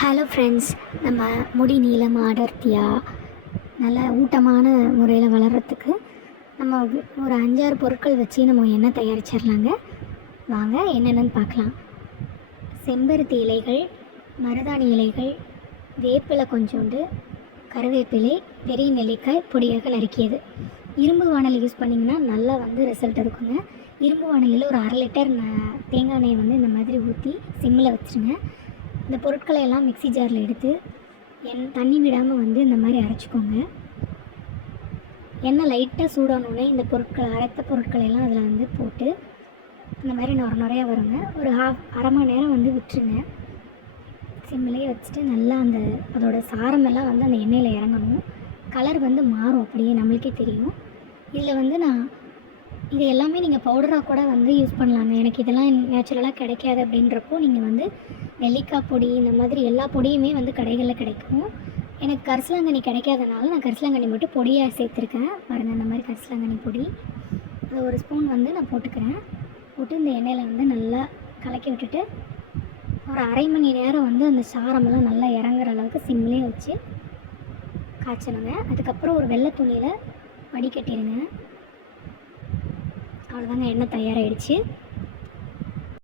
Hello friends, நம்ம முடி நீளமாக அடர்த்தியாக நல்ல ஊட்டமான முறையில் வளர்கிறதுக்கு நம்ம ஒரு 5-6 பொருட்கள் வச்சு நம்ம எண்ணெய் தயாரிச்சிடலாங்க. வாங்க என்னென்னு பார்க்கலாம். செம்பருத்தி இலைகள், மருதாணி இலைகள், வேப்பிலை கொஞ்சோண்டு, கருவேப்பிலை, பெரிய நெல்லிக்காய் பொடியாக நறுக்கியது. இரும்பு வாணலி யூஸ் பண்ணிங்கன்னா நல்லா ரிசல்ட் இருக்குங்க. இரும்பு வாணலியில் ஒரு 1/2 லிட்டர் தேங்காய் எண்ணெயை இந்த மாதிரி ஊற்றி சிம்மில் வச்சுருங்க. இந்த பொருட்களை எல்லாம் மிக்ஸி ஜாரில் எடுத்து தண்ணி விடாமல் இந்த மாதிரி அரைச்சிக்கோங்க. எண்ணெய் லைட்டாக சூடானோடனே இந்த அரைத்த பொருட்களை எல்லாம் அதில் போட்டு இந்த மாதிரி நிறையா வருங்க. ஒரு அரை மணி நேரம் விட்டுருங்க. சிம்மிலேயே வச்சுட்டு நல்லா அதோட சாரமெல்லாம் அந்த எண்ணெயில் இறங்கணும். கலர் மாறும், அப்படியே நம்மளுக்கே தெரியும். இதில் நான் இது எல்லாமே நீங்கள் பவுடராக கூட யூஸ் பண்ணலாங்க. எனக்கு இதெல்லாம் நேச்சுரலாக கிடைக்காது அப்படின்றப்போ நீங்கள் நெல்லிக்காய் பொடி இந்த மாதிரி எல்லா பொடியுமே கடைகளில் கிடைக்கும். எனக்கு கரிசலாங்கண்ணி கிடைக்காதனால நான் கரிசலாங்கண்ணி மட்டும் பொடியாக சேர்த்துருக்கேன். பாருங்கள், இந்த மாதிரி கரிசலாங்கண்ணி பொடி அது ஒரு ஸ்பூன் நான் போட்டுக்கிறேன். போட்டு இந்த எண்ணெயில் நல்லா கலக்கி விட்டுட்டு ஒரு அரை மணி நேரம் அந்த சாரமெல்லாம் நல்லா இறங்குற அளவுக்கு சிம்லேயே வச்சு காய்ச்சணுங்க. அதுக்கப்புறம் ஒரு வெள்ளை துணியில் வடிகட்டிடுங்க. அவ்வளோதாங்க, எண்ணெய் தயாராகிடுச்சு.